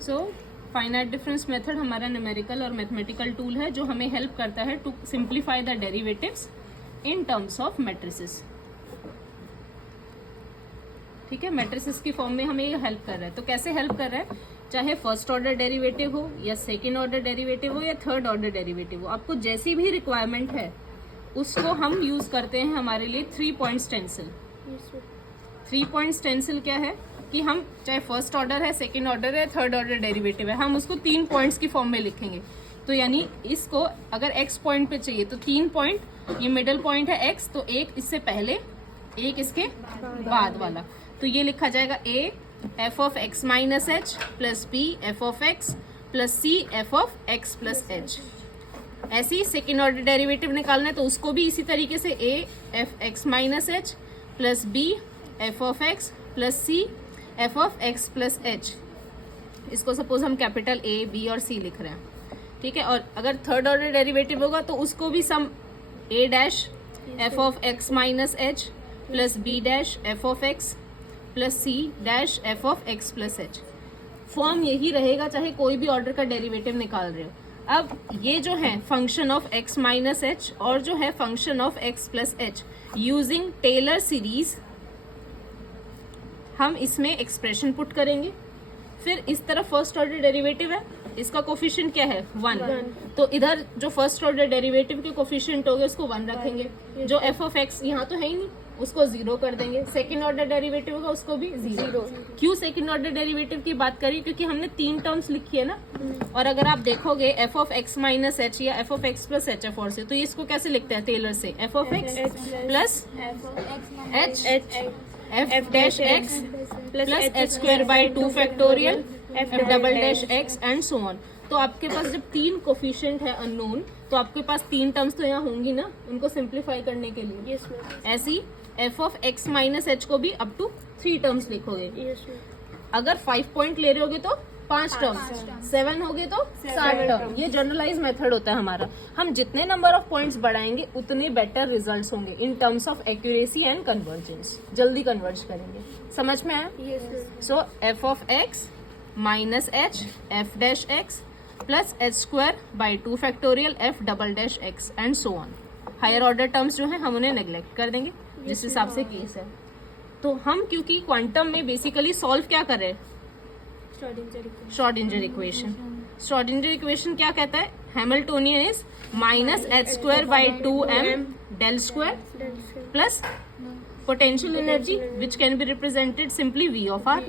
सो finite difference method हमारा numerical और mathematical tool है जो हमें हेल्प करता है to simplify the derivatives in terms of matrices. ठीक है, मैट्रिसेस की फॉर्म में हमें ये हेल्प कर रहा है। तो कैसे हेल्प कर रहा है, चाहे फर्स्ट ऑर्डर डेरिवेटिव हो या सेकेंड ऑर्डर डेरिवेटिव हो या थर्ड ऑर्डर डेरिवेटिव हो, आपको जैसी भी रिक्वायरमेंट है उसको हम यूज करते हैं हमारे लिए 3 पॉइंट स्टेंसिल। 3 पॉइंट स्टेंसिल क्या है कि हम चाहे फर्स्ट ऑर्डर है, सेकेंड ऑर्डर है, थर्ड ऑर्डर डेरिवेटिव है, हम उसको 3 पॉइंट्स की फॉर्म में लिखेंगे। तो यानी इसको अगर x पॉइंट पे चाहिए तो 3 पॉइंट, ये मिडल पॉइंट है x, तो एक इससे पहले एक इसके बाद वाला, तो ये लिखा जाएगा a f of x minus H plus b f of x plus c f of x plus h। ऐसे ही सेकेंड ऑर्डर डेरिवेटिव निकालना है तो उसको भी इसी तरीके से a f x minus H plus b f of x plus c f of x plus h। इसको सपोज हम कैपिटल A, B और C लिख रहे हैं, ठीक है। और अगर थर्ड ऑर्डर डेरिवेटिव होगा तो उसको भी सम a dash f of x minus H plus b dash f of x plus c dash f of x plus h। Form यही रहेगा चाहे कोई भी ऑर्डर का डेरिवेटिव निकाल रहे हो। अब ये जो है function of x minus H और जो है function of x plus H, using Taylor series हम इसमें एक्सप्रेशन पुट करेंगे। फिर इस तरफ फर्स्ट ऑर्डर डेरिवेटिव है, इसका कोफिशिएंट क्या है 1, तो इधर जो फर्स्ट ऑर्डर डेरिवेटिव के कोफिशिएंट होंगे उसको 1 रखेंगे। जो f ऑफ x यहाँ तो है ही नहीं, उसको 0 कर देंगे। सेकेंड ऑर्डर डेरिवेटिव होगा उसको भी 0। क्यों सेकेंड ऑर्डर डेरिवेटिव की बात करी, क्योंकि हमने 3 टर्म्स लिखी है ना। और अगर आप देखोगे f of x minus H या f of x plus H F और से, तो ये इसको कैसे लिखते हैं टेलर से, f of x plus h f dash x plus h square by 2 factorial f double dash x and so on. तो आपके पास जब 3 कोफिशिएंट है अननोन, तो आपके पास 3 टर्म्स तो यहाँ होंगी ना, उनको सिंप्लीफाई करने के लिए। ऐसी f of x minus H को भी अप टू 3 टर्म्स लिखोगे। अगर 5 पॉइंट ले रहे होगे तो 5 टर्म्स, 7 हो गए तो 7 टर्म। ये जनरलाइज मेथड होता है हमारा। हम जितने नंबर ऑफ पॉइंट्स बढ़ाएंगे उतने बेटर रिजल्ट्स होंगे in terms of accuracy and convergence, जल्दी कन्वर्ज करेंगे। समझ में आया? So f of x minus H f dash x plus H square by 2 factorial f double dash x and so on. Higher order terms जो है हम उन्हें neglect कर देंगे जिस हिसाब से केस है। तो हम क्योंकि क्वांटम में बेसिकली सॉल्व क्या कर रहे हैं, श्रोडिंगर इक्वेशन। श्रोडिंगर इक्वेशन क्या कहता है, Hamiltonian is minus H square by 2m del square plus potential energy which can be represented simply v of r,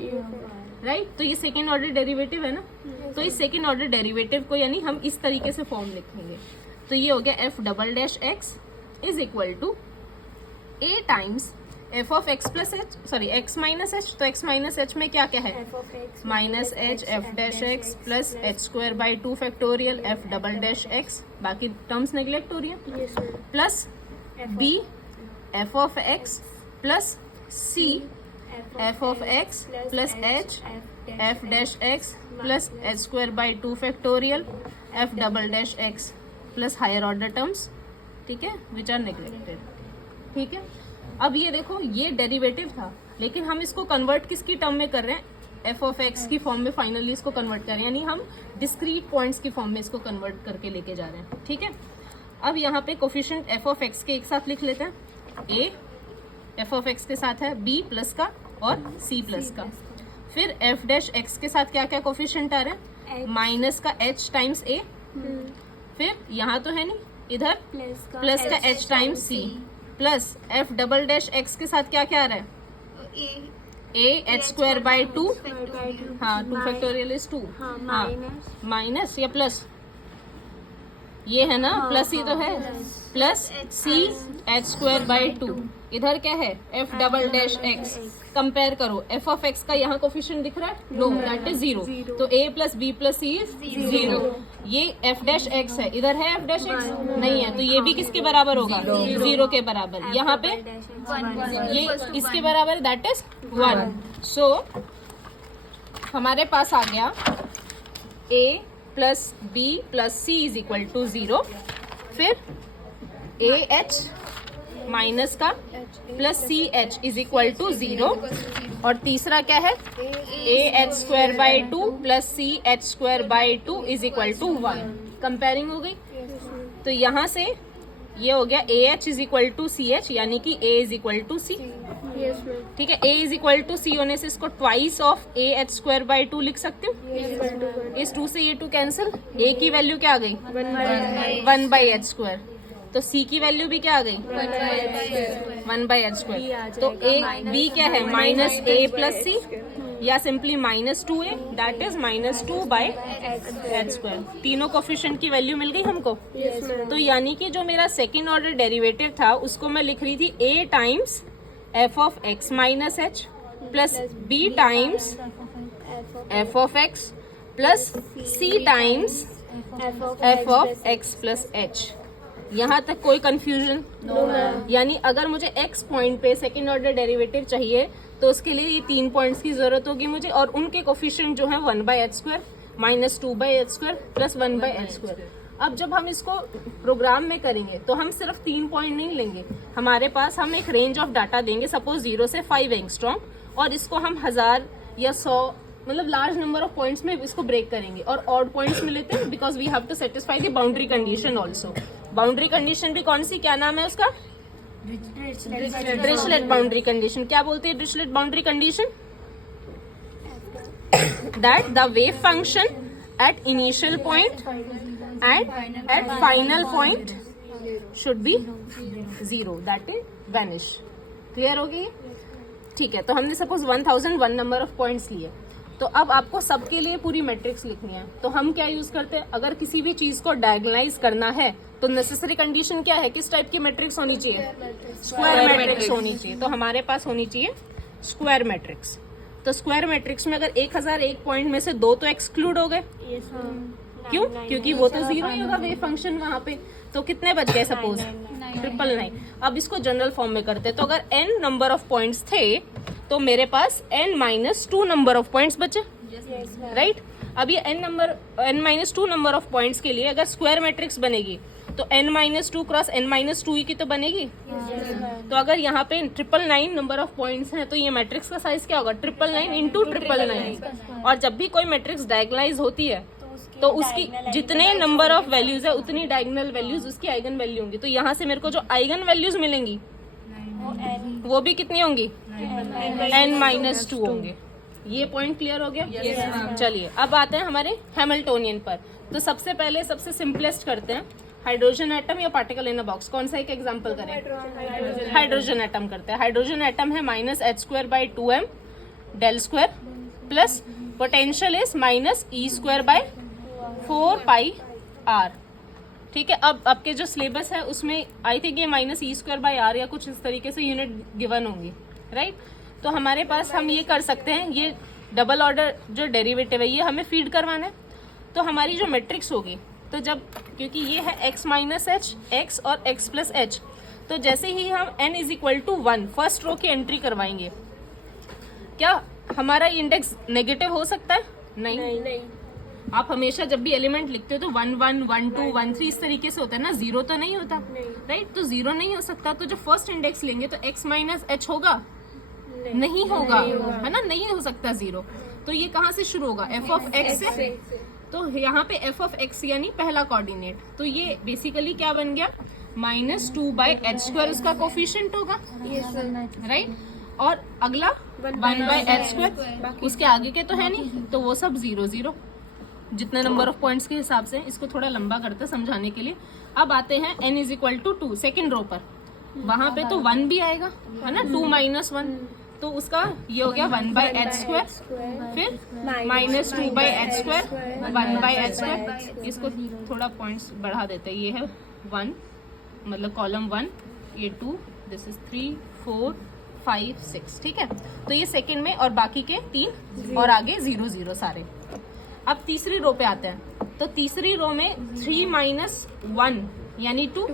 right. तो ये सेकेंड ऑर्डर डेरिवेटिव है ना, तो इस सेकेंड ऑर्डर डेरिवेटिव को यानी हम इस तरीके से फॉर्म लिखेंगे। तो ये हो गया f double dash x is equal to a times f of x plus h, sorry x minus h. तो x माइनस एच में क्या क्या है, minus H f dash x plus H square by 2 factorial f double dash x, बाकी terms neglect हो रही है, plus b f of x plus c f of x plus h f dash x plus H square by 2 factorial f double dash x plus higher order terms, ठीक है, which are neglected. ठीक है, अब ये देखो ये derivative था, लेकिन हम इसको कन्वर्ट किसकी टर्म में कर रहे हैं, f ऑफ x की फॉर्म में फाइनली इसको कन्वर्ट कर रहे हैं, यानी हम डिस्क्रीट पॉइंट्स की फॉर्म में इसको कन्वर्ट करके लेके जा रहे हैं। ठीक है, अब यहाँ पे कोफिशिएंट f ऑफ x के एक साथ लिख लेते हैं, a f ऑफ x के साथ है b प्लस का और c प्लस का। फिर f डैश x के साथ क्या क्या कोफिशिएंट आ रहे हैं, माइनस का h टाइम्स a, फिर यहाँ तो है नहीं, इधर प्लस का h times c, plus f double dash x के साथ क्या क्या आ रहा है, a h स्क्वायर बाई 2, हाँ 2 फैक्टोरियल इज 2, हाँ माइनस या प्लस, ये है ना प्लस ही तो है, plus c h square by 2, इधर क्या है f double dash x। Compare करो, f ऑफ x का यहाँ कोफिशिएंट दिख रहा है, नो दैट इज 0, तो a plus b plus c is 0। ये f डैश x है, इधर है f डैश x नहीं है, तो ये भी किसके बराबर होगा, 0 के बराबर। यहाँ पे ये इसके बराबर है, दैट इज 1। सो हमारे पास आ गया a plus b plus c is equal to 0, फिर ah माइनस का plus c h is equal to 0, और तीसरा क्या है AH² plus CH² is equal to 1। Comparing हो गई। तो यहाँ से ये हो गया AH is equal to CH, यानी कि A is equal to C। ठीक है, A is equal to C होने से इसको ट्वाइस ऑफ AH² लिख सकते हो। इस 2 से ये 2 कैंसिल, A की वैल्यू क्या आ गई 1/h²। तो C की वैल्यू भी क्या आ गई 1/h²। तो B क्या है -A प्लस C, या simply -2A, that is -2/h²। तीनों कोफिशिएंट की वैल्यू मिल गई हमको। तो यानी कि जो मेरा सेकेंड ऑर्डर डेरिवेटिव था उसको मैं लिख रही थी A times f(x minus h) plus B times f(x) plus C times f(x plus h)। यहाँ तक कोई कंफ्यूजन? यानी अगर मुझे x पॉइंट पे सेकेंड ऑर्डर डेरिवेटिव चाहिए तो उसके लिए ये 3 पॉइंट्स की जरूरत होगी मुझे, और उनके कोफिशिएंट जो है 1/h² -2/h² प्लस 1/h²। अब जब हम इसको प्रोग्राम में करेंगे तो हम सिर्फ 3 पॉइंट नहीं लेंगे, हमारे पास हम एक रेंज ऑफ डाटा देंगे, सपोज 0 से 5 एंगस्ट्रॉम, और इसको हम 1000 या 100 मतलब लार्ज नंबर ऑफ पॉइंट्स में इसको ब्रेक करेंगे और ऑड पॉइंट्स में लेते हैं, because we have to satisfy the boundary condition also. Boundary condition भी कौन सी, क्या नाम है उसका? Dirichlet boundary condition. क्या बोलते हैं Dirichlet boundary condition? That the wave function at initial point and at final point should be 0, that is vanish. Clear होगी? ठीक है, तो हमने सपोज 1001 नंबर ऑफ पॉइंट्स लिए, तो अब आपको सबके लिए पूरी मैट्रिक्स लिखनी है। तो हम क्या यूज करते हैं, अगर किसी भी चीज को डायगोनलाइज करना है तो नेसेसरी कंडीशन क्या है, किस टाइप की मैट्रिक्स होनी चाहिए? स्क्वायर मैट्रिक्स होनी चाहिए। तो हमारे पास होनी चाहिए स्क्वायर मैट्रिक्स। तो स्क्वायर मैट्रिक्स में अगर 1001 पॉइंट में से 2 तो एक्सक्लूड हो गए, क्यों? क्योंकि वो तो 0 ही होगा वेव फंक्शन वहां पे। तो कितने बच गए? सपोज 999। अब इसको जनरल फॉर्म में करते, तो अगर n नंबर ऑफ पॉइंट्स थे तो मेरे पास n-2 नंबर ऑफ पॉइंट्स बचे, राइट? अब ये n-2 नंबर ऑफ पॉइंट्स के लिए अगर स्क्वायर मैट्रिक्स बनेगी तो n-2 क्रॉस n-2 ही की तो बनेगी। तो अगर यहाँ पे 999 नंबर ऑफ पॉइंट्स हैं तो ये मैट्रिक्स का साइज क्या होगा? 999 इंटू 999। और जब भी कोई मैट्रिक्स डायगोनलाइज होती है तो उसकी जितने नंबर ऑफ वैल्यूज है उतनी डायगोनल वैल्यूज उसकी आइगन वैल्यू होंगी। तो यहाँ से मेरे को जो आइगन वैल्यूज मिलेंगी वो भी कितनी होंगी? n-2 होंगे। ये पॉइंट क्लियर हो गया? चलिए अब आते हैं हमारे हैमिल्टोनियन पर। तो सबसे पहले सबसे सिंपलेस्ट करते हैं, हाइड्रोजन एटम या पार्टिकल इन अ बॉक्स। कौन सा एक एग्जांपल करें? हाइड्रोजन एटम करते हैं। हाइड्रोजन एटम है -h²/2m del square plus potential is -e²/4πr। ठीक है, अब आपके जो सिलेबस है उसमें आई थिंक ये -e²/r या कुछ इस तरीके से यूनिट गिवन होंगी, राइट? तो हमारे पास हम ये कर सकते हैं, ये डबल ऑर्डर जो डेरिवेटिव है ये हमें फीड करवाना है। तो हमारी जो मैट्रिक्स होगी, तो जब क्योंकि ये है x माइनस एच, x और x प्लस एच, तो जैसे ही हम n is equal to 1 first row की एंट्री करवाएंगे, क्या हमारा इंडेक्स नेगेटिव हो सकता है? नहीं। आप हमेशा जब भी एलिमेंट लिखते हो तो 1 1 1 2 1 3 इस तरीके से होता है ना, 0 तो नहीं होता, राइट? तो 0 नहीं हो सकता। तो जो फर्स्ट इंडेक्स लेंगे तो x माइनस एच होगा? नहीं होगा, है ना? नहीं हो सकता 0। तो ये कहाँ से शुरू होगा? f ऑफ x से। तो यहाँ पे f ऑफ x यानी पहला कोऑर्डिनेट, तो ये बेसिकली क्या बन गया? -2/h² उसका कोफिशिएंट होगा, राइट? और अगला 1/h², उसके आगे के तो है नहीं, तो वो सब 0 0 जितने नंबर ऑफ पॉइंट्स के हिसाब से। इसको थोड़ा लंबा करते समझाने के लिए। अब आते हैं n is equal to 2 second row पर, वहां पे तो 1 भी आएगा, है ना? 2 - 1, तो उसका ये हो गया 1/h², फिर -2/h², 1/h²। इसको थोड़ा पॉइंट्स बढ़ा देते हैं, ये है 1 मतलब कॉलम 1, ये 2, दिस इज 3 4 5 6, ठीक है? तो ये सेकंड में, और बाकी के 3 और आगे 0 0 सारे। अब तीसरी रो पे आते हैं, तो तीसरी रो में 3 - 1 यानी 2,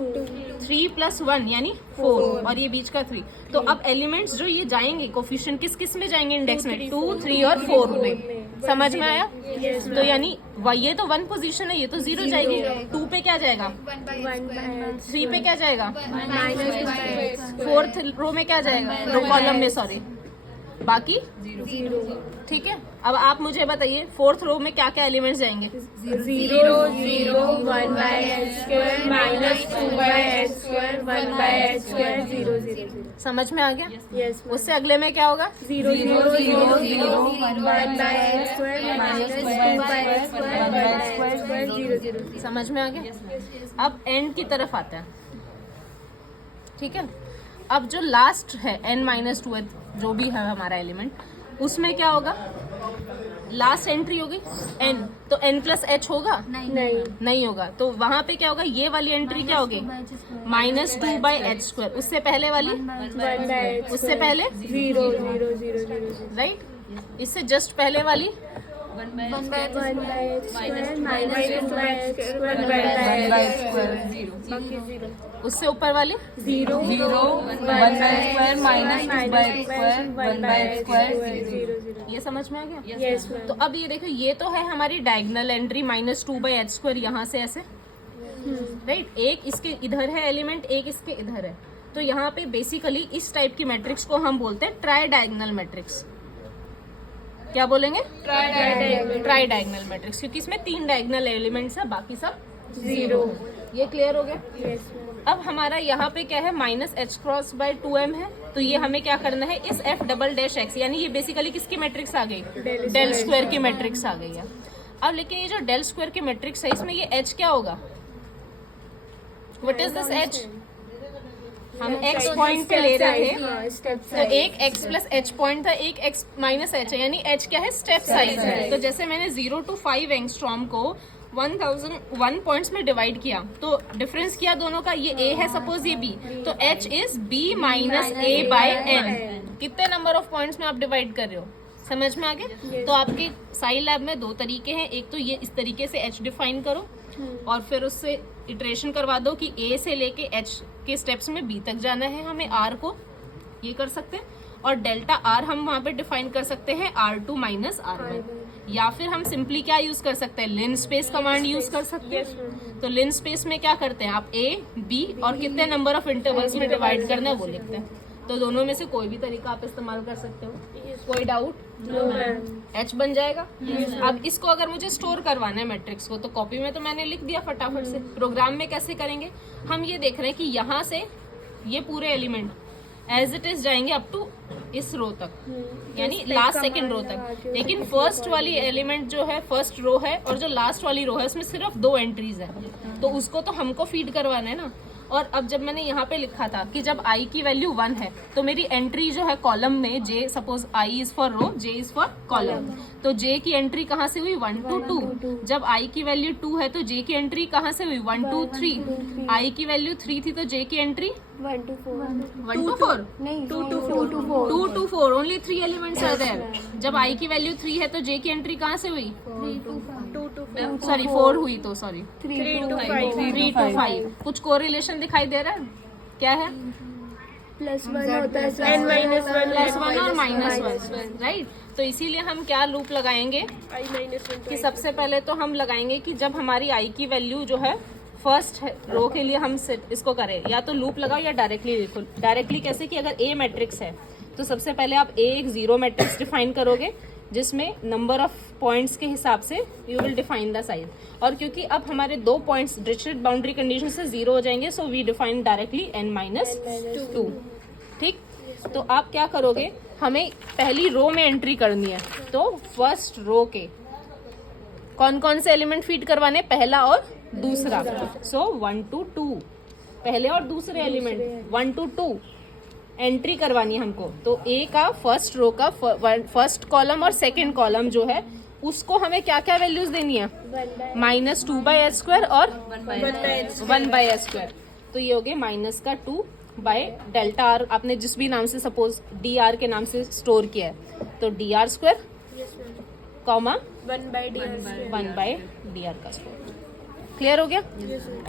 3 + 1 यानी 4, और ये बीच का 3। तो अब एलिमेंट्स जो ये जाएंगे कोफिशिएंट किस में जाएंगे इंडेक्स में? 2 3 और 4 में। समझ में आया? तो यानी ये तो 1 पोजीशन है, ये तो 0 जाएगी। 2 पे क्या जाएगा? 3 पे क्या जाएगा? -4th रो में क्या जाएगा? रो कॉलम में, सॉरी बाकी 0 ठीक है। अब आप मुझे बताइए फोर्थ रो में क्या क्या एलिमेंट्स जाएंगे? 0 0 1 by h square minus 2 by h square 1 by h square 0 0 0. समझ में आ गया? Yes. उससे अगले में क्या होगा? 0 0 0 0 1 by h square minus 2 by h square 1 by h square 0 0 0. समझ में आ गया? अब एंड की तरफ आता है, ठीक है। अब जो लास्ट है n-2 जो भी है हमारा एलिमेंट, उसमें क्या होगा? लास्ट एंट्री होगी n, तो n प्लस h होगा? नहीं होगा। तो वहां पे क्या होगा? ये वाली एंट्री क्या होगी? -2 by h square। उससे पहले वाली? 1 by h उससे पहले 0 0 0 0. राइट। इससे जस्ट पहले वाली 1 by h square minus 2 by h square 1 by h square 0. उससे ऊपर वाली 0 0 1 by square minus 2 by square 1 by square 0 0. ये समझ में आ गया? Yes ma'am. तो अब ये देखो, ये तो है हमारी diagonal entry -2 by h square, यहाँ से ऐसे, राइट। एक इसके इधर है एलिमेंट, एक इसके इधर है। तो यहाँ पे बेसिकली इस टाइप की मैट्रिक्स को हम बोलते हैं ट्राई डायगोनल मैट्रिक्स। क्या बोलेंगे? ट्राई डायगोनल मैट्रिक्स, क्योंकि इसमें 3 डायगोनल एलिमेंट्स है, बाकी सब 0. ये क्लियर हो गया? Yes ma'am. अब हमारा यहाँ पे क्या है? -h×2m है। तो ये हमें क्या करना है? इस f'(x), यानी ये बेसिकली किसकी मैट्रिक्स आ गई? डेल स्क्वायर की मैट्रिक्स आ गई है। अब लेकिन ये जो डेल स्क्वायर की मैट्रिक्स है, इसमें ये h क्या होगा? What is this h? हम x पॉइंट पे ले रहे थे, तो एक x प्लस h पॉइंट था, एक x माइनस h है, यानी h क्या है? स्टेप साइज है। तो जैसे मैंने 0 to 5 एंगस्ट्रॉम को 1001 पॉइंट्स में डिवाइड किया, तो डिफरेंस किया दोनों का, ये a है सपोज, ये b, तो h is b minus a by n। कितने नंबर ऑफ पॉइंट्स में आप डिवाइड कर रहे हो? समझ में आ गया? तो आपके साई लैब में 2 तरीके हैं, एक तो ये इस तरीके से h डिफाइन करो और फिर उससे इटरेशन करवा दो कि a से लेके h के स्टेप्स में b तक जाना है हमें, r को, ये कर सकते हैं। और डेल्टा r हम वहां पे डिफाइन कर सकते हैं r2 माइनस r1, या फिर हम सिंपली क्या यूज कर सकते हैं? लिन स्पेस कमांड यूज कर सकते हैं। तो लिन स्पेस में क्या करते हैं आप? a b और कितने नंबर ऑफ इंटरवल्स में डिवाइड करना है वो लिखते हैं। तो दोनों में से कोई भी तरीका आप इस्तेमाल कर सकते हो। कोई डाउट? h बन जाएगा। अब इसको अगर मुझे स्टोर करवाना है मैट्रिक्स को, तो कॉपी में तो मैंने लिख दिया फटाफट से। प्रोग्राम में कैसे करेंगे? हम ये देख रहे हैं कि यहाँ से ये पूरे एलिमेंट एज इट इज जाएंगे अप टू इस रो तक, यानी लास्ट सेकंड रो तक। लेकिन फर्स्ट वाली एलिमेंट जो है, फर्स्ट रो है, और जो लास्ट वाली रो है उसमें सिर्फ 2 एंट्रीज है, तो उसको तो हमको फीड करवाना है ना। और अब जब मैंने यहाँ पे लिखा था कि जब i की वैल्यू 1 है, तो मेरी एंट्री जो है कॉलम में j, suppose i is for row, j is for column, तो j की एंट्री कहाँ से हुई? 1 to 2। जब i की वैल्यू 2 है तो j की एंट्री कहाँ से हुई? 1 to 3। i की वैल्यू 3 थी तो j की एंट्री 1 to 4. 1 to 4, नहीं 2 to 4. 2 to 4, only 3 elements are there. जब i की वैल्यू 3 है तो j की एंट्री कहाँ से हुई? 2 to 4. सॉरी 4 हुई, तो सॉरी 3 to 5. 3 to 5। कुछ कोरिलेशन दिखाई दे रहा है? क्या है? +1 होता है, n-1 +1 और -1, राइट। तो इसीलिए हम क्या लूप लगाएंगे कि सबसे पहले तो हम लगाएंगे कि जब हमारी i की वैल्यू जो है फर्स्ट रो के लिए हम इसको करें, या तो लूप लगाओ या डायरेक्टली लिखो। डायरेक्टली कैसे कि अगर A मैट्रिक्स है तो सबसे पहले आप A एक 0 मैट्रिक्स डिफाइन करोगे, जिसमें नंबर ऑफ पॉइंट्स के हिसाब से you will define the size. और क्योंकि अब हमारे 2 पॉइंट्स डिरिचलेट बाउंड्री कंडीशन से 0 हो जाएंगे, so we define directly n-2। ठीक, तो आप क्या करोगे? हमें पहली रो में एंट्री करनी है, तो फर्स्ट रो के कौन कौन से एलिमेंट फीड करवाने? पहला और दूसरा। सो 1 to 2 पहले और दूसरे एलिमेंट 1 to 2 एंट्री करवानी है हमको। तो A का फर्स्ट रो का फर्स्ट कॉलम और सेकंड कॉलम जो है, उसको हमें क्या क्या वैल्यूज देनी है? -2 by h स्क्वायर और 1 by h स्क्वायर। तो ये हो गया माइनस का 2 बाय डेल्टा r, आपने जिस भी नाम से सपोज dr के नाम से स्टोर किया है, तो dr square comma 1 by dr का स्क्वायर। क्लियर हो गया?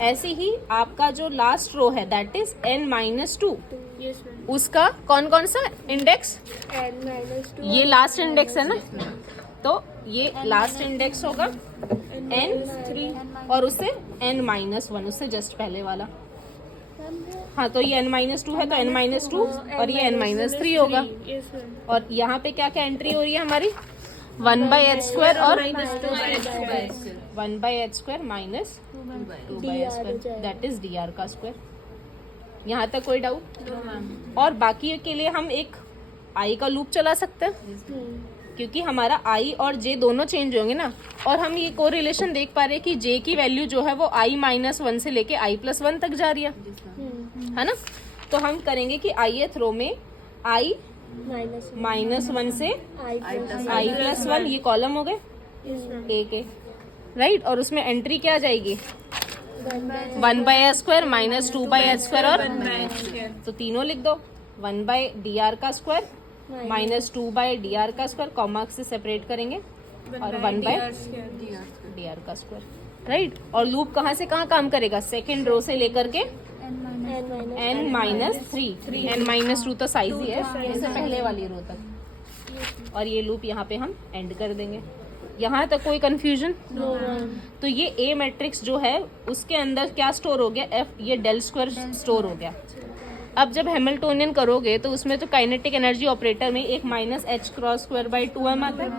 ऐसे ही आपका जो लास्ट रो है दैट इज n-2, उसका कौन कौन सा इंडेक्स? n-2. ये लास्ट इंडेक्स है ना, तो ये लास्ट इंडेक्स होगा n3 और उससे n-1, उससे जस्ट पहले वाला। हाँ, तो ये n-2 है तो n-2 और ये n-3 होगा। Yes, ma'am. और यहाँ पे क्या क्या एंट्री हो रही है हमारी, 1/h² और 1/h² minus 2/h², that is dr का स्क्वायर। यहाँ तक कोई डाउट? और बाकी के लिए हम एक i का लूप चला सकते हैं, क्योंकि हमारा i और j दोनों चेंज होंगे ना। और हम ये कोरिलेशन देख पा रहे हैं कि j की वैल्यू जो है वो i-1 से लेके i+1 तक जा रही है ना। तो हम करेंगे कि ith रो में i -1 से i+1, ये कॉलम हो गए a के, राइट। और उसमें एंट्री क्या आ जाएगी, 1/h² माइनस 2/h² और तो तीनों लिख दो, 1/dr का स्क्वायर माइनस 2/dr का स्क्वायर, कॉमा से सेपरेट करेंगे, और 1/dr का स्क्वायर, राइट। और लूप कहाँ से कहाँ काम करेगा, सेकेंड रो से लेकर के n-3, n-2 तो साइज ही है, इससे पहले वाली रो तक। और ये लूप यहाँ पे हम एंड कर देंगे। यहाँ तक कोई कंफ्यूजन? तो ये ए मैट्रिक्स जो है उसके अंदर क्या स्टोर हो गया, एफ, ये डेल स्क्वायर स्टोर हो गया। अब जब हैमिल्टोनियन करोगे तो उसमें तो काइनेटिक एनर्जी ऑपरेटर में एक -h×2m आता है,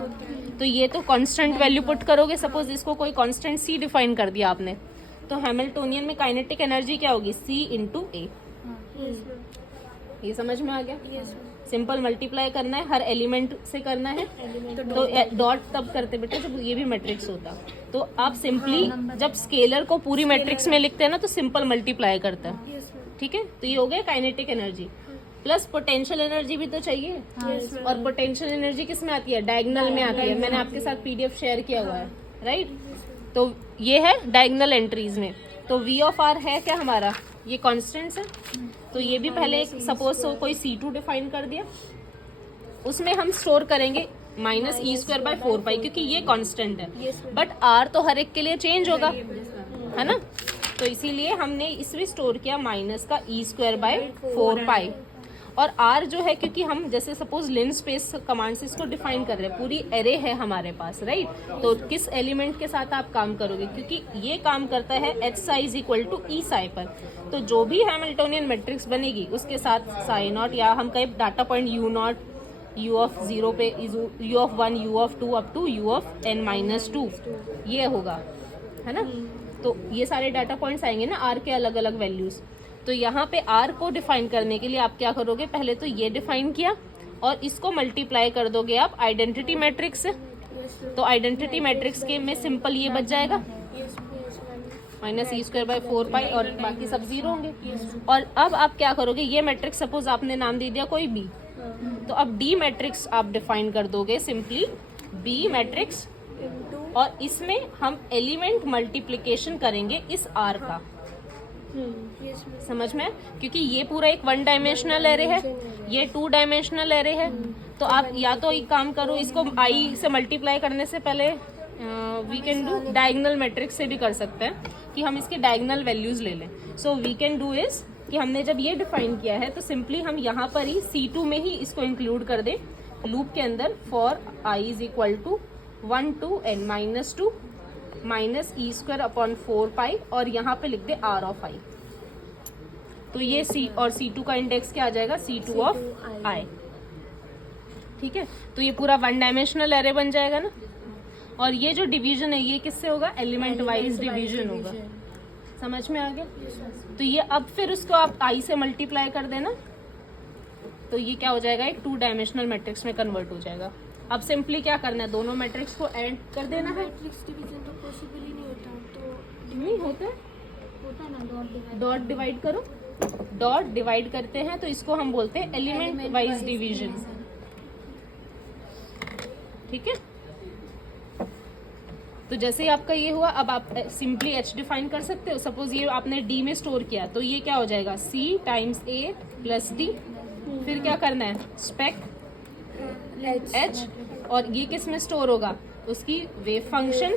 तो ये तो कांस्टेंट वैल्यू पुट करोगे। सपोज इसको कोई कांस्टेंट c डिफाइन कर दिया आपने, तो हैमिल्टोनियन में काइनेटिक एनर्जी क्या होगी, c×a। ये समझ में आ गया? सिंपल मल्टीप्लाई करना है, हर एलिमेंट से करना है, तो डॉट तब करते बेटा जब ये भी मैट्रिक्स होता। तो आप सिंपली जब स्केलर को पूरी मैट्रिक्स में लिखते हैं ना तो सिंपल मल्टीप्लाई करता है, ठीक है। तो ये हो गया kinetic energy. Plus potential energy भी तो चाहिए, और पोटेंशियल एनर्जी किस में आती है, डायगोनल में आती है। मैंने आपके साथ पीडीएफ शेयर किया हुआ है, राइट। तो ये है डायगोनल एंट्रीज में। तो v(r) है क्या हमारा, ये कॉन्स्टेंट्स है, तो ये भी पहले सपोज कोई C2 डिफाइन कर दिया, उसमें हम स्टोर करेंगे -e²/4π, क्योंकि ये कांस्टेंट है। बट r तो हर एक के लिए चेंज होगा, है ना। तो इसीलिए हमने इसमें स्टोर किया माइनस का e²/4π। और r जो है, क्योंकि हम जैसे सपोज लिन स्पेस कमांड से इसको डिफाइन कर रहे हैं, पूरी एरे है हमारे पास, राइट। तो किस एलिमेंट के साथ आप काम करोगे, क्योंकि ये काम करता है h(ψ) = e(ψ) पर। तो जो भी हैमिल्टोनियन मैट्रिक्स बनेगी उसके साथ ψ0, या हम कहें डाटा पॉइंट u0, u(0) पे u(1), u(2) up to u(n-2), ये होगा, है ना। तो ये सारे डाटा पॉइंट्स आएंगे ना r के अलग अलग वैल्यूज। तो यहाँ पे r को डिफाइन करने के लिए आप क्या करोगे, पहले तो ये डिफाइन किया और इसको मल्टीप्लाई कर दोगे आप आइडेंटिटी मैट्रिक्स से। तो आइडेंटिटी मैट्रिक्स के में सिंपल ये बच जाएगा -e²/4π, और बाकी सब 0 होंगे। और अब आप क्या करोगे, ये मैट्रिक्स सपोज आपने नाम दे दिया कोई b, तो अब d मैट्रिक्स आप डिफाइन कर दोगे सिंपली b मैट्रिक्स, और इसमें हम एलिमेंट मल्टीप्लिकेशन करेंगे इस r का। समझ में? क्योंकि ये पूरा एक 1 डायमेंशनल एरे है, ये 2 डायमेंशनल एरे है। तो आप या तो एक काम करो, इसको i से मल्टीप्लाई करने से पहले we can do diagonal matrix से भी कर सकते हैं कि हम इसके डायगोनल वैल्यूज ले लें। So we can do is कि हमने जब ये डिफाइन किया है तो सिंपली हम यहाँ पर ही C2 में ही इसको इंक्लूड कर दें लूप के अंदर, for i = 1 to n-2 -e²/4π, और यहाँ पे लिख दे r of i। तो ये c और C2 का इंडेक्स क्या आ जाएगा, C2 of i, ठीक है। तो ये पूरा 1 डायमेंशनल एरे बन जाएगा ना। और ये जो डिवीजन है ये किससे होगा, एलिमेंट वाइज डिवीजन होगा। समझ में आ गया? तो ये अब फिर उसको आप i से मल्टीप्लाई कर देना, तो ये क्या हो जाएगा, एक 2 डायमेंशनल मैट्रिक्स में कन्वर्ट हो जाएगा। अब सिंपली क्या करना है, दोनों मैट्रिक्स को ऐड कर देना है। मैट्रिक्स डिवीजन तो पॉसिबल ही नहीं होता, तो नहीं होता ना, डॉट डिवाइड करो, डॉट डिवाइड करते हैं तो इसको हम बोलते हैं एलिमेंट वाइज डिवीजन, ठीक है। तो जैसे ही आपका ये हुआ, अब आप सिंपली h डिफाइन कर सकते हो। सपोज ये आपने d में स्टोर किया, तो ये क्या हो जाएगा, c × a + d। फिर क्या करना है, स्पेक h, और ये किस में स्टोर होगा, उसकी वेव फंक्शन,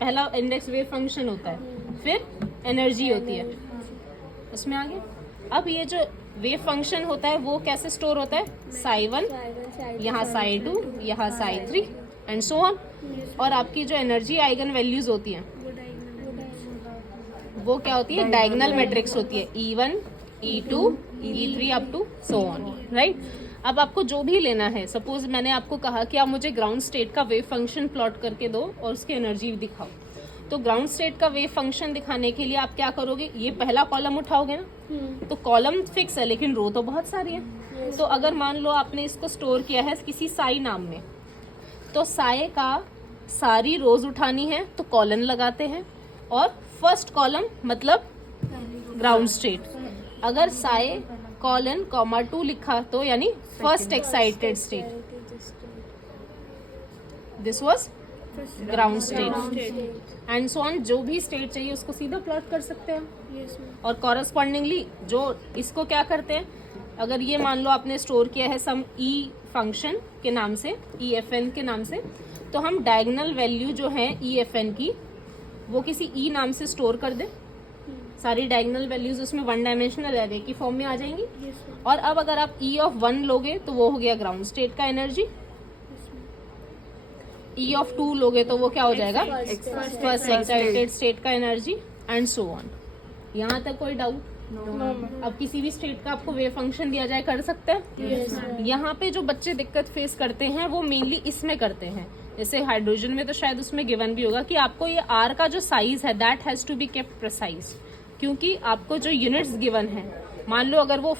पहला इंडेक्स वेव फंक्शन होता है, फिर एनर्जी होती है उसमें आगे। अब ये जो वेव फंक्शन होता है वो कैसे स्टोर होता है, ψ1, यहाँ ψ2, यहाँ ψ3 एंड सो ऑन। और आपकी जो एनर्जी आइगन वैल्यूज होती हैं वो क्या होती है, डायगोनल मैट्रिक्स होती है, E1, E2, E3 up to so on, right. अब आपको जो भी लेना है, सपोज मैंने आपको कहा कि आप मुझे ग्राउंड स्टेट का वेव फंक्शन प्लॉट करके दो और उसकी एनर्जी दिखाओ। तो ग्राउंड स्टेट का वेव फंक्शन दिखाने के लिए आप क्या करोगे, ये पहला कॉलम उठाओगे ना, तो कॉलम फिक्स है लेकिन रो तो बहुत सारी है। तो अगर मान लो आपने इसको स्टोर किया है किसी साई नाम में, तो साई का सारी रोज उठानी है तो कॉलन लगाते हैं, और फर्स्ट कॉलम मतलब ग्राउंड स्टेट। अगर साई कॉलन कॉमा 2 लिखा तो यानी first excited state, this was ground state and so on. जो भी स्टेट चाहिए उसको सीधा प्लॉट कर सकते हैं। और कॉरस्पॉन्डिंगली जो इसको क्या करते हैं, अगर ये मान लो आपने स्टोर किया है सम ई फंक्शन के नाम से, EFN के नाम से, तो हम डायगोनल वैल्यू जो है EFN की वो किसी ई नाम से स्टोर कर दें। सारी डायगोनल वैल्यूज उसमें वन डायमेंशनल एरे की फॉर्म में आ जाएंगी। और अब अगर आप E(1) लोगे तो वो हो गया ग्राउंड स्टेट का एनर्जी, E(2) लोगे तो वो क्या हो जाएगा, फर्स्ट एक्साइटेड स्टेट का एनर्जी, एंड सो ऑन। यहाँ तक कोई डाउट? अब किसी भी स्टेट का आपको वेव फंक्शन दिया जाए कर सकते हैं। यहाँ पे जो बच्चे दिक्कत फेस करते हैं वो मेनली इसमें करते हैं। जैसे हाइड्रोजन में तो शायद उसमें गिवन भी होगा कि आपको ये R का जो साइज है that has to be kept precise, क्योंकि आपको जो यूनिट्स गिवन है, मान लो अगर वो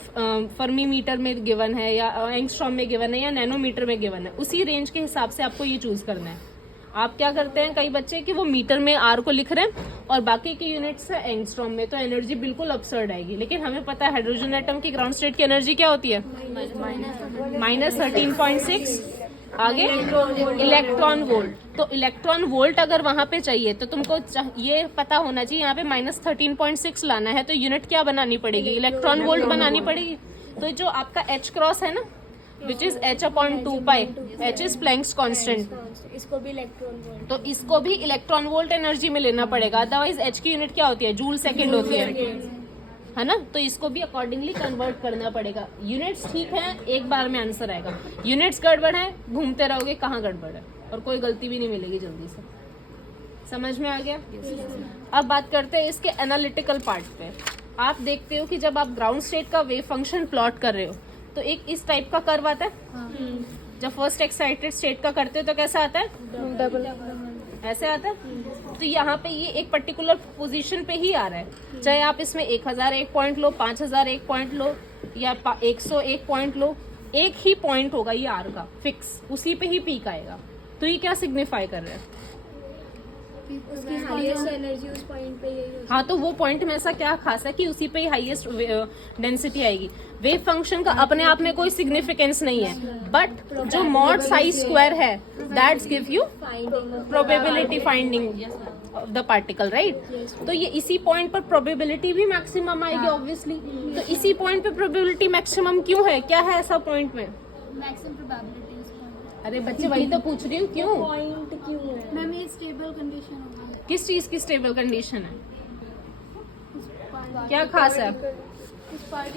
फर्मी मीटर में गिवन है या एंगस्ट्रॉम में गिवन है या नैनोमीटर में गिवन है, उसी रेंज के हिसाब से आपको ये चूज करना है। आप क्या करते हैं कई बच्चे कि वो मीटर में R को लिख रहे हैं और बाकी की यूनिट्स है एंगस्ट्रॉम में, तो एनर्जी बिल्कुल अपसर्ड आएगी। लेकिन हमें पता है हाइड्रोजन एटम की ग्राउंड स्टेट की एनर्जी क्या होती है, -13.6। आगे इलेक्ट्रॉन वोल्ट। तो इलेक्ट्रॉन वोल्ट अगर वहां पे चाहिए तो तुमको ये पता होना चाहिए यहाँ पे -13.6 लाना है, तो यूनिट क्या बनानी पड़ेगी, इलेक्ट्रॉन वोल्ट बनानी पड़ेगी। तो जो आपका H क्रॉस है ना, which is H/2π, H is Planck's constant, इसको भी इलेक्ट्रॉन वोल्ट, तो इसको भी इलेक्ट्रॉन वोल्ट एनर्जी में लेना पड़ेगा। अदरवाइज H की यूनिट क्या होती है, जूल सेकेंड होती है ना। तो इसको भी अकॉर्डिंगली कन्वर्ट करना पड़ेगा। यूनिट्स ठीक है, एक बार में आंसर आएगा। यूनिट्स गड़बड़ है, घूमते रहोगे कहाँ गड़बड़ है, और कोई गलती भी नहीं मिलेगी जल्दी से। समझ में आ गया? अब बात करते हैं इसके एनालिटिकल पार्ट पे। आप देखते हो कि जब आप ग्राउंड स्टेट का वेव फंक्शन प्लॉट कर रहे हो तो एक इस टाइप का कर्व आता है। जब फर्स्ट एक्साइटेड स्टेट का करते हो तो कैसा आता है, ऐसे आता है। तो यहाँ पे ये एक पर्टिकुलर पोजीशन पे ही आ रहा है, चाहे आप इसमें 1001 पॉइंट लो, 5001 पॉइंट लो या 101 पॉइंट लो, एक ही पॉइंट होगा ये R का फिक्स, उसी पे ही पीक आएगा। तो ये क्या सिग्निफाई कर रहा है, उसकी हाईएस्ट एनर्जी उस पॉइंट पे यही होती है। हाँ, तो वो पॉइंट में ऐसा क्या खास है कि उसी पे ही हाईएस्ट डेंसिटी आएगी। वेव फंक्शन का अपने आप में कोई सिग्निफिकेंस नहीं है, बट जो मॉड साइज स्क्वायर है that's give you probability finding of the particle, right. तो ये इसी पॉइंट पर प्रोबेबिलिटी भी मैक्सिमम आएगी ऑब्वियसली। तो इसी पॉइंट पे प्रोबेबिलिटी मैक्सिमम क्यों है, क्या है ऐसा पॉइंट में, मैक्सिमम प्रोबेबिलिटी इस पॉइंट। अरे बच्चे वही तो पूछ रही हूँ, क्यों, पॉइंट क्यों है? मैम ये स्टेबल कंडीशन होगी। किस चीज की स्टेबल कंडीशन है, क्या खास है?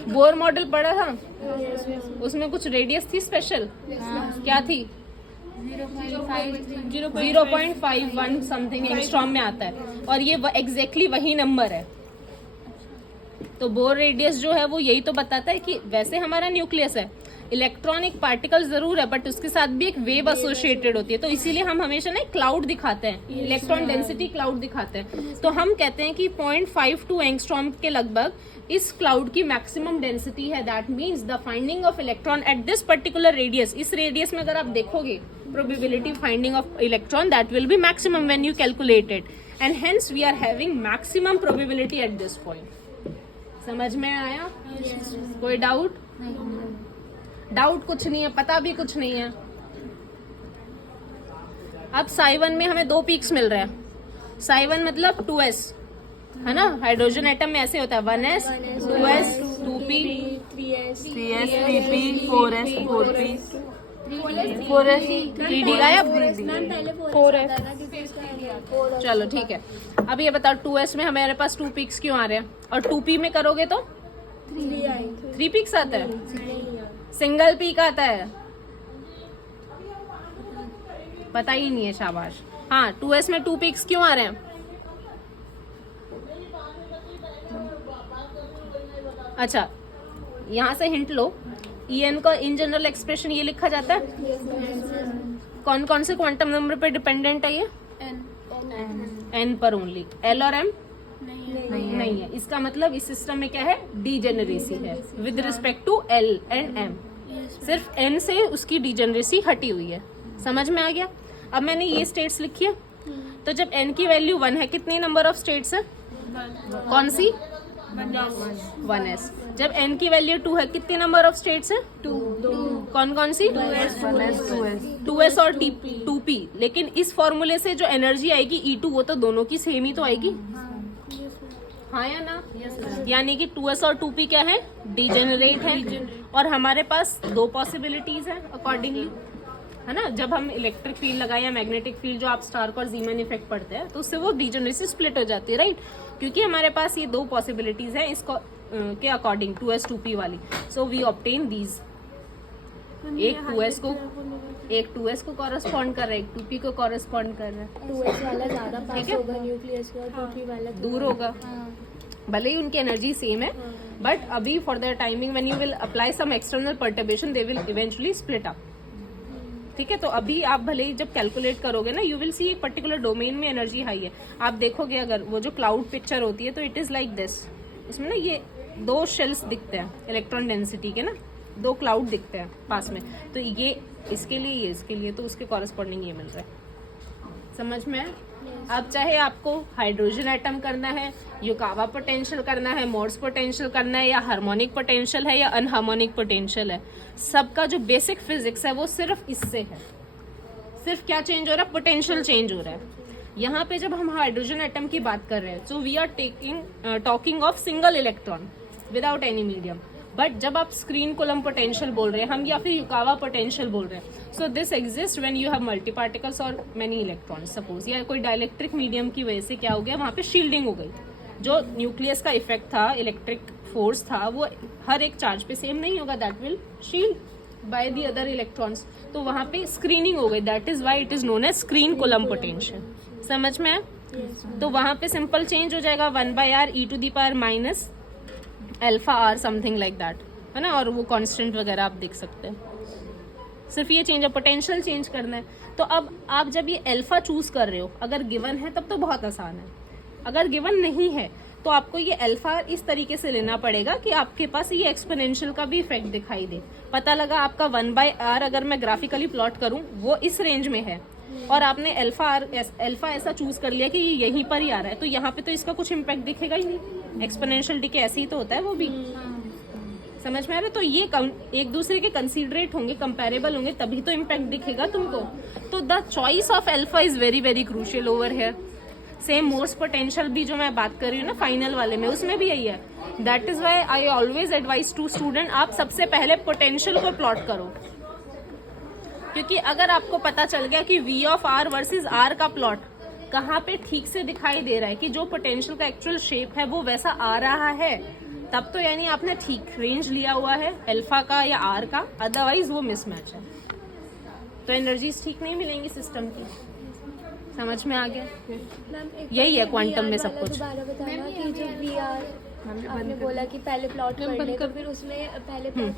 बोर मॉडल पढ़ा था, उसमें कुछ रेडियस थी स्पेशल, क्या थी, 0.51 समथिंग एंगस्ट्रॉम में आता है, और ये एग्जैक्टली वही नंबर है। तो बोर रेडियस जो है वो यही तो बताता है कि वैसे हमारा न्यूक्लियस है, इलेक्ट्रॉनिक पार्टिकल जरूर है बट उसके साथ भी एक वेव एसोसिएटेड होती है। तो इसीलिए हम हमेशा ना क्लाउड दिखाते हैं, इलेक्ट्रॉन डेंसिटी क्लाउड दिखाते हैं। तो हम कहते हैं कि 0.52 एंगस्ट्रॉम के लगभग इस क्लाउड की मैक्सिमम डेंसिटी है। That means the finding of electron at this particular radius, इस रेडियस में अगर आप देखोगे probability finding of electron that will be maximum when you calculate it, and hence we are having maximum probability at this point. समझ में आया? कोई doubt? Doubt कुछ नहीं है, पता भी कुछ नहीं है। अब साई 1 में हमें 2 पीक्स मिल रहे हैं। साई 1 मतलब 2s है ना, हाइड्रोजन एटम में ऐसे होता है 1s 2s 2p 3s 3p 4s 4p 4s 3d गायब, 4s। चलो ठीक है, अब ये बताओ 2s में हमारे पास 2 पीक्स क्यों आ रहे हैं, और 2p में करोगे तो 3 पीक्स आता है, सिंगल पीक आता है, पता ही नहीं है, शाबाश। हाँ, 2s में 2 पीक्स क्यों आ रहे हैं? अच्छा, यहाँ से हिंट लो, En का इन जनरल एक्सप्रेशन ये लिखा जाता है। कौन कौन से क्वांटम नंबर पे डिपेंडेंट है ये? n पर ओनली। L और m नहीं है। इसका मतलब इस सिस्टम में क्या है? डीजेनरेसी है with respect to L and m। सिर्फ n से उसकी डीजेनरेसी हटी हुई है। समझ में आ गया? अब मैंने ये स्टेट्स लिखी है, तो जब n की वैल्यू 1 है, कितनी नंबर ऑफ स्टेट्स है? कौन सी? 1s। जब n की वैल्यू 2 है, कितनी नंबर ऑफ स्टेट्स है? 2। कौन कौन सी? 2s और 2p। लेकिन इस फॉर्मूले से जो एनर्जी आएगी E2, वो तो दोनों की सेम ही तो आएगी, हाँ या ना? यानी कि 2s और 2p क्या है? डिजेनरेट है। और हमारे पास दो पॉसिबिलिटीज है अकॉर्डिंगली, है ना? जब हम इलेक्ट्रिक फील्ड लगाए या मैग्नेटिक फील्ड, जो आप स्टार्क और जीमैन इफेक्ट पढ़ते हैं, तो उससे वो डिजेनरेसी स्प्लिट हो जाती है, राइट? क्योंकि हमारे पास ये दो पॉसिबिलिटीज है इसको के अकॉर्डिंग 2s 2p वाली। So we obtain these. एक 2s को कॉरेस्पॉन्ड कर रहा है, एक 2p को कॉरेस्पॉन्ड कर रहा है। 2s वाला ज्यादा पास ठीक है? होगा न्यूक्लियस के, और 2p वाला दूर होगा। भले ही उनकी एनर्जी सेम है, बट अभी for the timing when you will apply some external perturbation, they will eventually split up. ठीक है? तो अभी आप भले ही जब कैलकुलेट करोगे ना, यू विल सी एक पर्टिकुलर डोमेन में एनर्जी हाई है। आप देखोगे अगर वो जो क्लाउड पिक्चर होती है, तो इट इज लाइक दिस। उसमें ना ये दो शेल्स दिखते हैं इलेक्ट्रॉन डेंसिटी के ना, दो क्लाउड दिखते हैं पास में। तो ये इसके लिए, ये इसके लिए, तो उसके कॉरेस्पॉन्डिंग ये मिल रहा है। समझ में है? अब चाहे आपको हाइड्रोजन एटम करना है, युकावा पोटेंशियल करना है, मोर्स पोटेंशियल करना है, या हार्मोनिक पोटेंशियल है, या अनहार्मोनिक पोटेंशियल है, सबका जो बेसिक फिजिक्स है वो सिर्फ इससे है। सिर्फ क्या चेंज हो रहा है? पोटेंशियल चेंज हो रहा है। यहाँ पे जब हम हाइड्रोजन एटम की बात कर रहे हैं, so we are talking of single electron without any medium. But जब आप स्क्रीन कोलम पोटेंशियल बोल रहे हैं हम, या फिर युकावा पोटेंशियल बोल रहे हैं, so this exist when you have multi particles और मेनी इलेक्ट्रॉन्स। सपोज या कोई डाइलेक्ट्रिक मीडियम की वजह से क्या हो गया, वहाँ पे शील्डिंग हो गई। जो न्यूक्लियस का इफेक्ट था, इलेक्ट्रिक फोर्स था, वो हर एक चार्ज पे सेम नहीं होगा, that will shield by the other electrons. तो वहाँ पे स्क्रीनिंग हो गई, that is why it is known as screen Coulomb potential. समझ में है? तो वहाँ पे सिंपल चेंज हो जाएगा 1/r e⁻ alpha r something like that, है ना? और वो कांस्टेंट वगैरह आप देख सकते हैं। सिर्फ ये चेंज है, पोटेंशियल चेंज करना है। तो अब आप जब ये अल्फा चूज कर रहे हो, अगर गिवन है तब तो बहुत आसान है। अगर गिवन नहीं है तो आपको ये अल्फा इस तरीके से लेना पड़ेगा कि आपके पास ये एक्सपोनेंशियल का भी इफेक्ट दिखाई दे। पता लगा आपका 1/r अगर मैं ग्राफिकली प्लॉट करूं वो इस रेंज में है, और आपने अल्फा ऐसा चूज कर लिया कि ये यहीं पर ही आ रहा है, तो यहाँ पे तो इसका कुछ इम्पैक्ट दिखेगा ही नहीं। एक्सपोनेंशियल डिके ऐसे ही तो होता है वो भी। समझ में आ रहा है? तो ये एक दूसरे के कंसीडरेट होंगे, कंपेरेबल होंगे, तभी तो इम्पैक्ट दिखेगा तुमको। तो the choice of alpha is very very crucial over here. Same Morse potential भी जो मैं बात कर रही हूँ ना फाइनल वाले में, उसमें भी यही है। That is why I always advise to student, आप सबसे पहले पोटेंशियल को प्लॉट करो, क्योंकि अगर आपको पता चल गया कि V of R versus R का प्लॉट कहाँ पे ठीक से दिखाई दे रहा है, कि जो पोटेंशियल का एक्चुअल शेप है वो वैसा आ रहा है, तब तो यानी आपने ठीक रेंज लिया हुआ है अल्फा का या R का, अदरवाइज वो मिसमैच है, तो एनर्जीज ठीक नहीं मिलेंगी सिस्टम की। समझ में आ गया? यही है क्वांटम में सब कुछ। दोबारा बताना कि जो VR आपने बोला कि पहले प्लॉट कर ले, तो फिर उसमें पहले प्लॉट